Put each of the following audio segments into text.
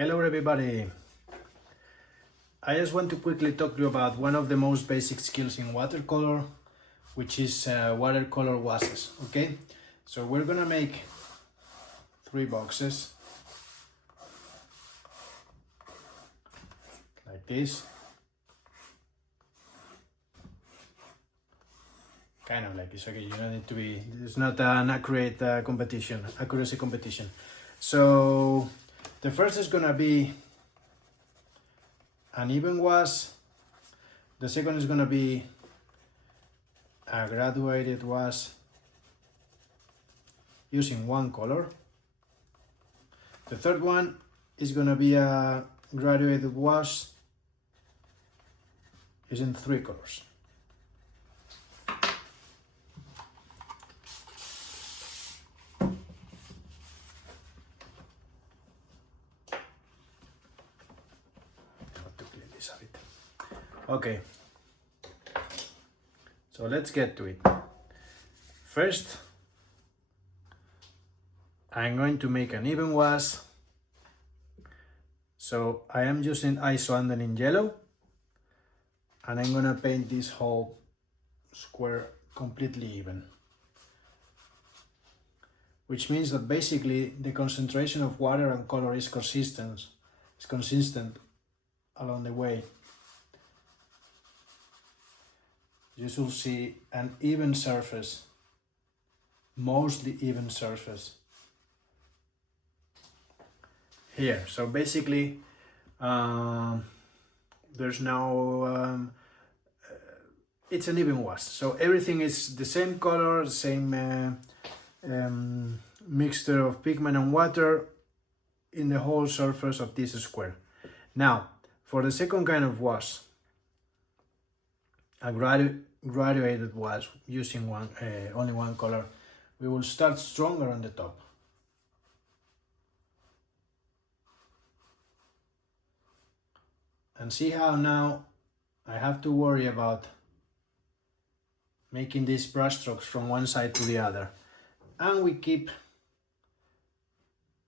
Hello everybody! I just want to quickly talk to you about one of the most basic skills in watercolor, which is watercolor washes, okay? So we're gonna make 3 boxes, like this. Kind of like this, okay? You don't need to be, it's not an accuracy competition. So the first is gonna be an even wash. The second is gonna be a graduated wash using one color. The third one is gonna be a graduated wash using 3 colors. Okay, so let's get to it. First, I'm going to make an even wash. So I am using ISO handle in yellow, and I'm gonna paint this whole square completely even, which means that basically the concentration of water and color is consistent along the way. You should see an even surface, mostly even surface here. So basically there's no it's an even wash, so everything is the same color, the same mixture of pigment and water in the whole surface of this square. Now for the second kind of wash, a graduated wash using only one color, we will start stronger on the top. And see how now I have to worry about making these brush strokes from one side to the other. And we keep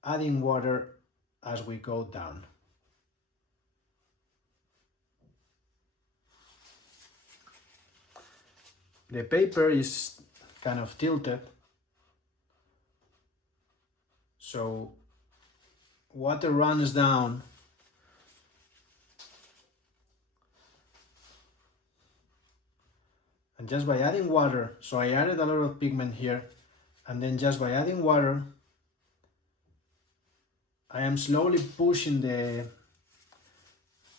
adding water as we go down. The paper is kind of tilted, so water runs down and just by adding water, so I added a lot of pigment here, and then just by adding water I am slowly pushing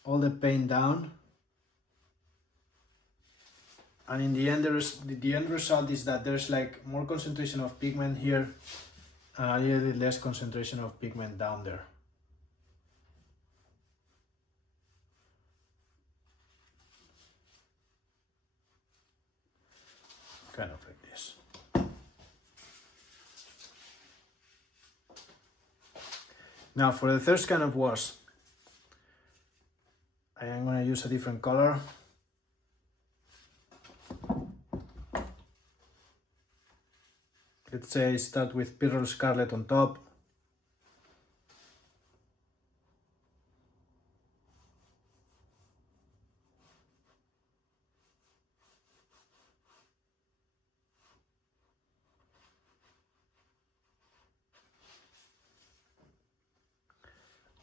all the paint down, and in the end the end result is that there's like more concentration of pigment here and a little bit less concentration of pigment down there. Kind of like this. Now for the third kind of wash, I am going to use a different color. Let's say start with Pyrrole Scarlet on top.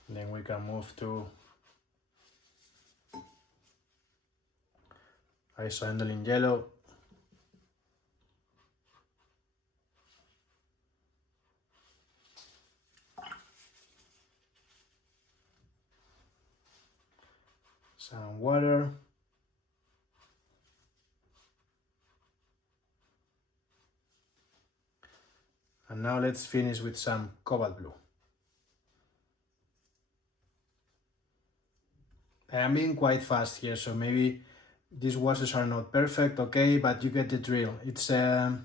Then we can move to ISO handle in yellow. Some water. And now let's finish with some cobalt blue. I am being quite fast here, so maybe these washes are not perfect, okay, but you get the drill. It's the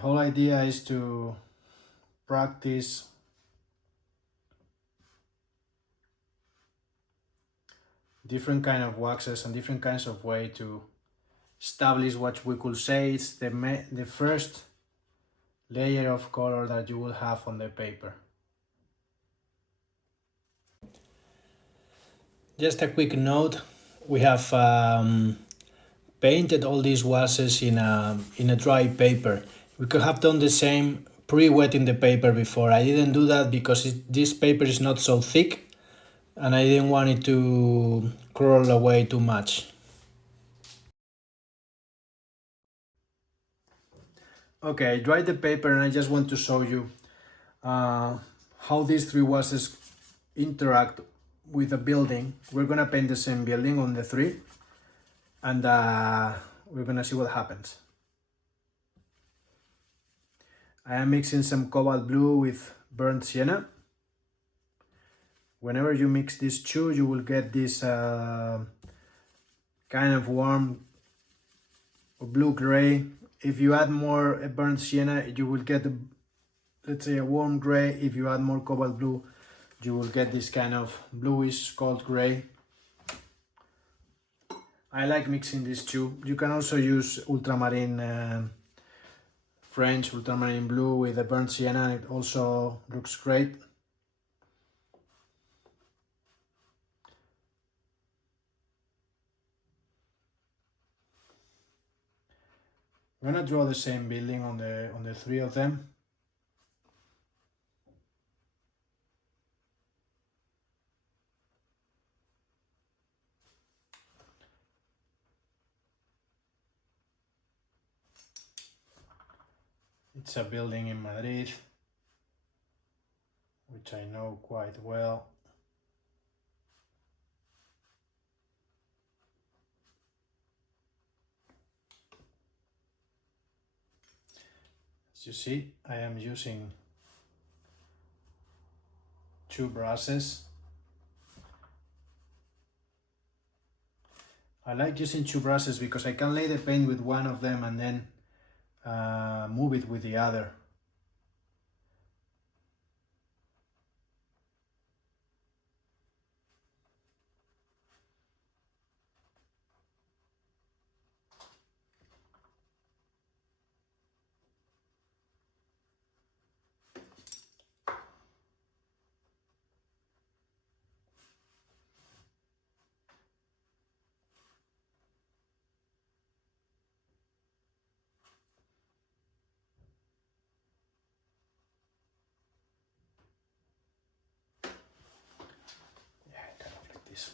whole idea is to practice different kind of waxes and different kinds of way to establish what we could say it's the first layer of color that you will have on the paper. Just a quick note, we have painted all these vases in a dry paper. We could have done the same pre-wetting the paper before. I didn't do that because this paper is not so thick and I didn't want it to curl away too much. Okay, I dried the paper and I just want to show you how these three vases interact with the building. We're gonna paint the same building on the three and we're gonna see what happens. I am mixing some cobalt blue with burnt sienna. Whenever you mix these two, you will get this kind of warm blue-gray. If you add more burnt sienna, you will get, let's say, a warm gray. If you add more cobalt blue, you will get this kind of bluish cold gray. I like mixing these two. You can also use ultramarine French ultramarine blue with the burnt sienna. It also looks great. I'm gonna draw the same building on the three of them. It's a building in Madrid, which I know quite well. As you see, I am using two brushes. I like using two brushes because I can lay the paint with one of them and then move it with the other. Yeah, kind of like this.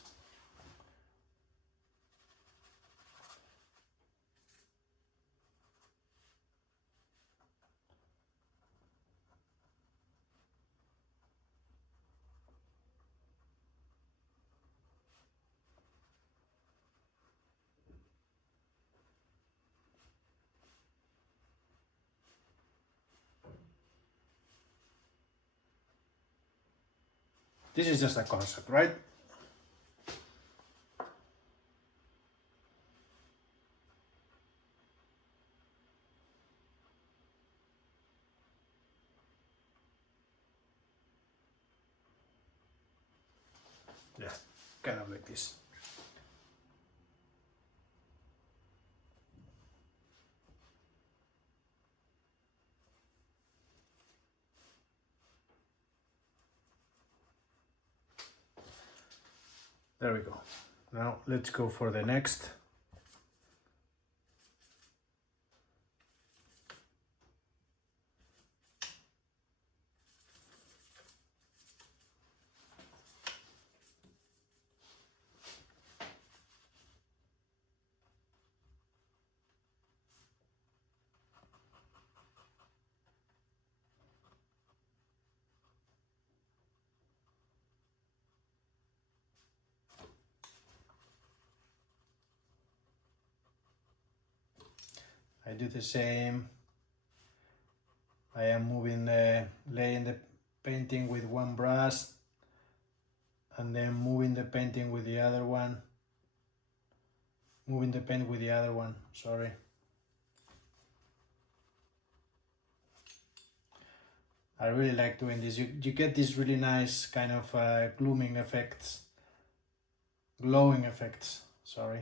This is just a concept, right? Yeah, kind of like this. There we go. Now let's go for the next. I do the same. I am laying the painting with one brush and then moving the painting with the other one. Moving the paint with the other one, sorry. I really like doing this. You get these really nice kind of glowing effects, sorry.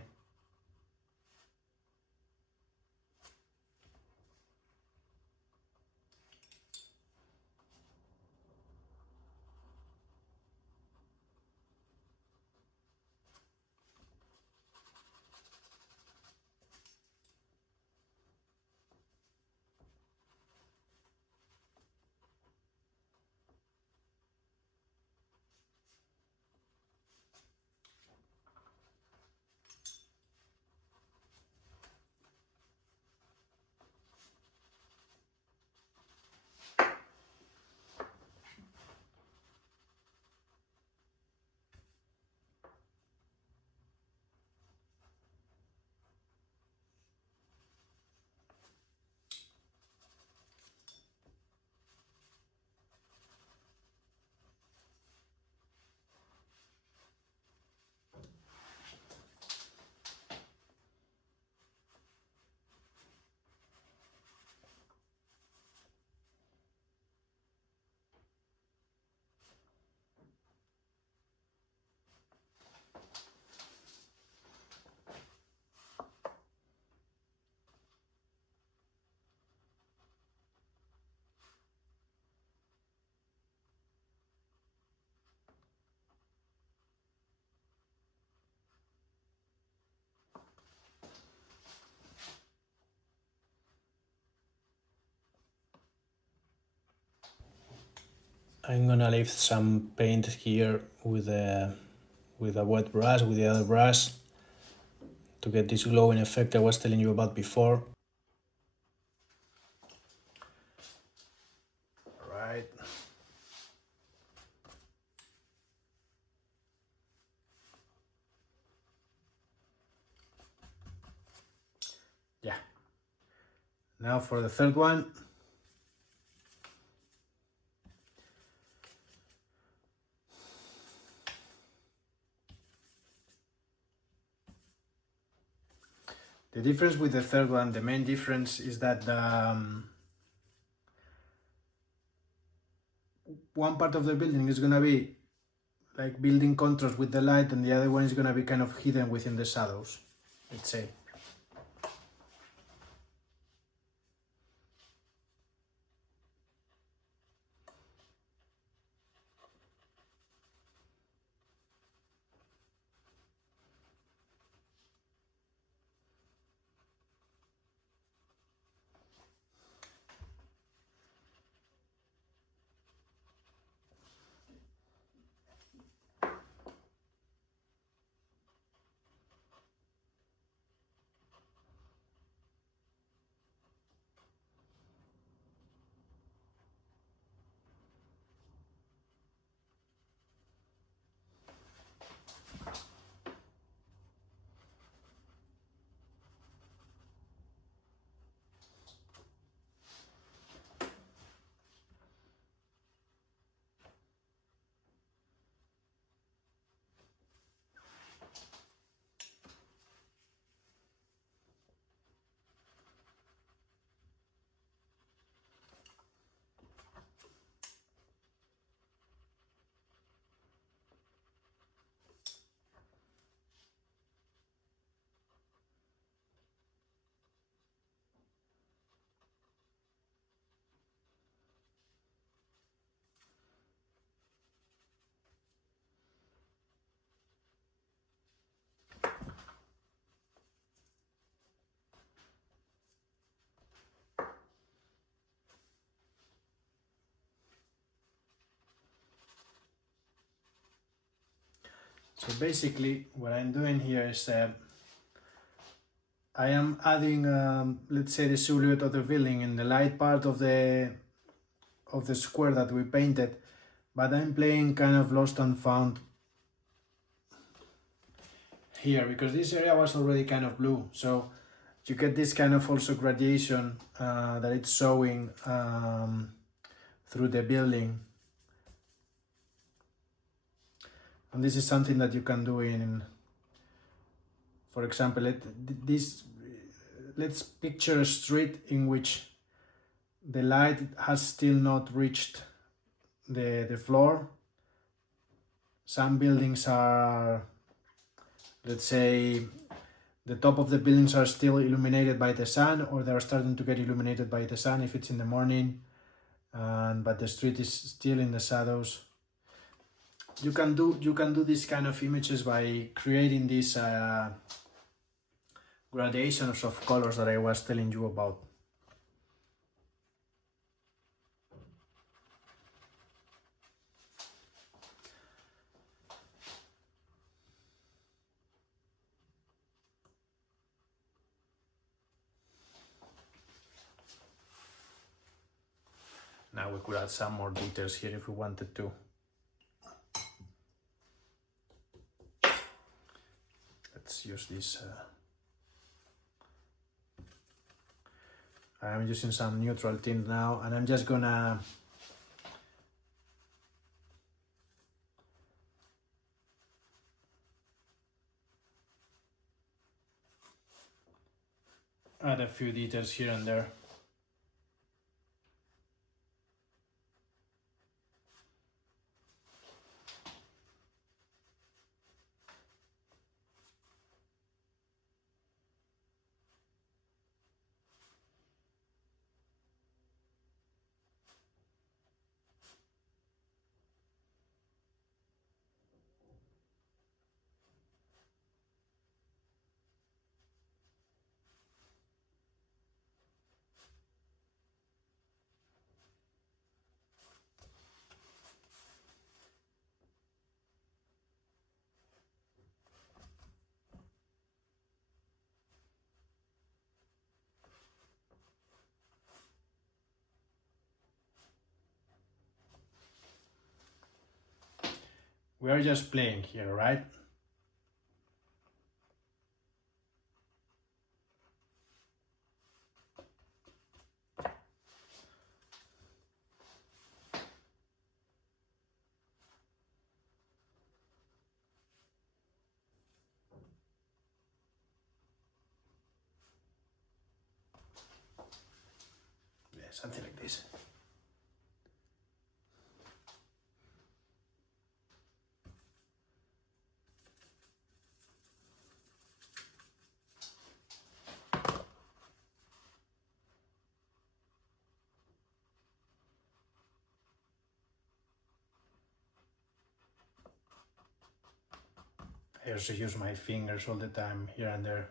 I'm gonna leave some paint here with a wet brush, with the other brush, to get this glowing effect I was telling you about before. Right. Yeah. Now for the third one. The difference with the third one, the main difference is that one part of the building is gonna be like building contrast with the light, and the other one is gonna be kind of hidden within the shadows, let's say. So basically what I'm doing here is I am adding, let's say, the silhouette of the building in the light part of the square that we painted, but I'm playing kind of lost and found here because this area was already kind of blue, so you get this kind of also gradation that it's showing through the building. And this is something that you can do in, for example, let's picture a street in which the light has still not reached the floor. Some buildings are, let's say, the top of the buildings are still illuminated by the sun, or they're starting to get illuminated by the sun if it's in the morning, but the street is still in the shadows. You can do this kind of images by creating these gradations of colors that I was telling you about. Now we could add some more details here if we wanted to. Let's use this. I'm using some neutral tint now, and I'm just gonna add a few details here and there. We are just playing here, right? Yeah, something like this. I also use my fingers all the time, here and there.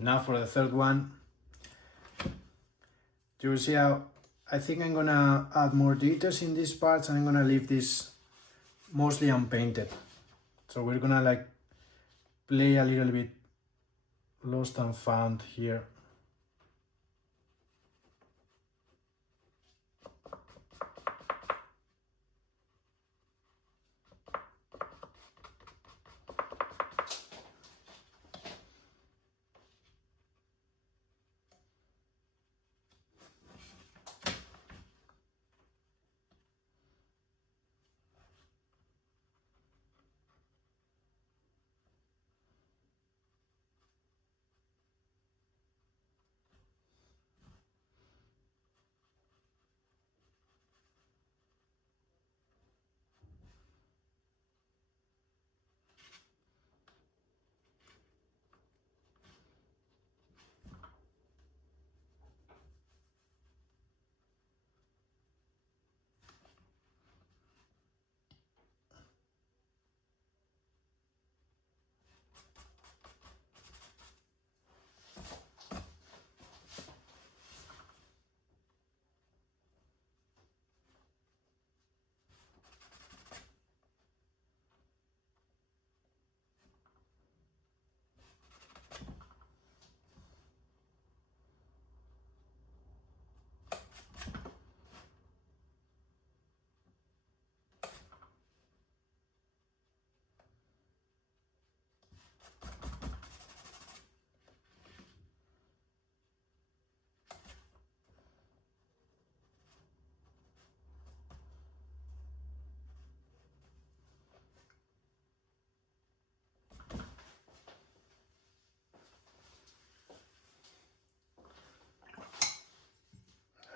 Now for the third one, you will see how I think I'm gonna add more details in these parts, and I'm gonna leave this mostly unpainted. So we're gonna like play a little bit lost and found here.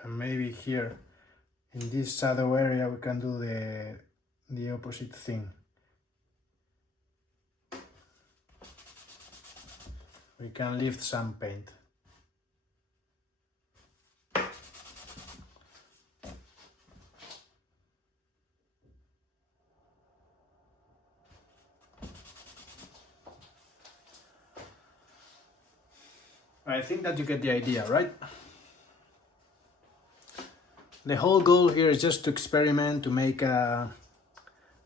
And maybe here in this shadow area we can do the opposite thing. We can lift some paint. I think that you get the idea, right? The whole goal here is just to experiment, to make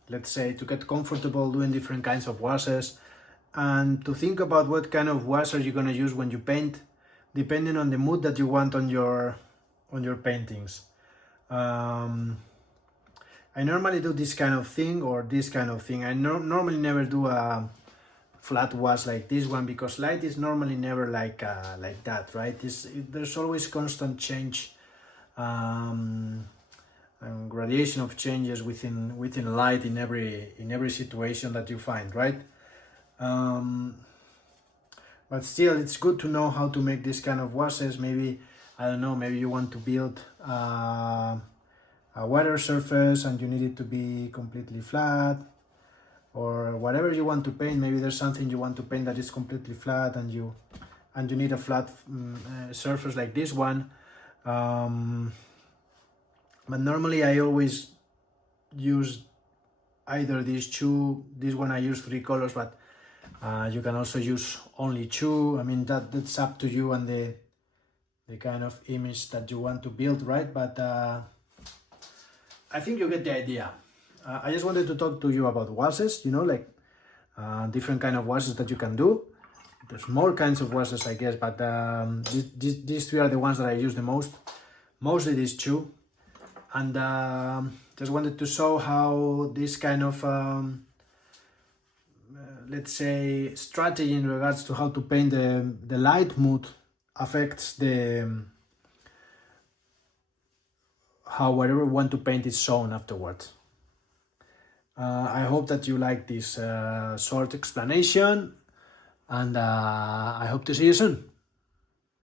let's say, to get comfortable doing different kinds of washes, and to think about what kind of washer you're gonna use when you paint, depending on the mood that you want on your paintings. I normally do this kind of thing or this kind of thing. I normally never do a flat wash like this one, because light is normally never like that, right? There's always constant change and gradation of changes within light in every situation that you find, right? But still, it's good to know how to make this kind of washes. Maybe, I don't know, maybe you want to build a water surface and you need it to be completely flat, or whatever you want to paint. Maybe there's something you want to paint that is completely flat and you need a flat surface like this one. But normally I always use either these two. This one I use 3 colors, but you can also use only 2. I mean, that's up to you and the kind of image that you want to build, right? But I think you get the idea. I just wanted to talk to you about washes, you know, like different kind of washes that you can do. There's more kinds of washes, I guess, but these 3 are the ones that I use the most. Mostly these 2. And just wanted to show how this kind of, let's say, strategy in regards to how to paint the light mood affects how whatever you want to paint is shown afterwards. I hope that you like this short explanation, and I hope to see you soon.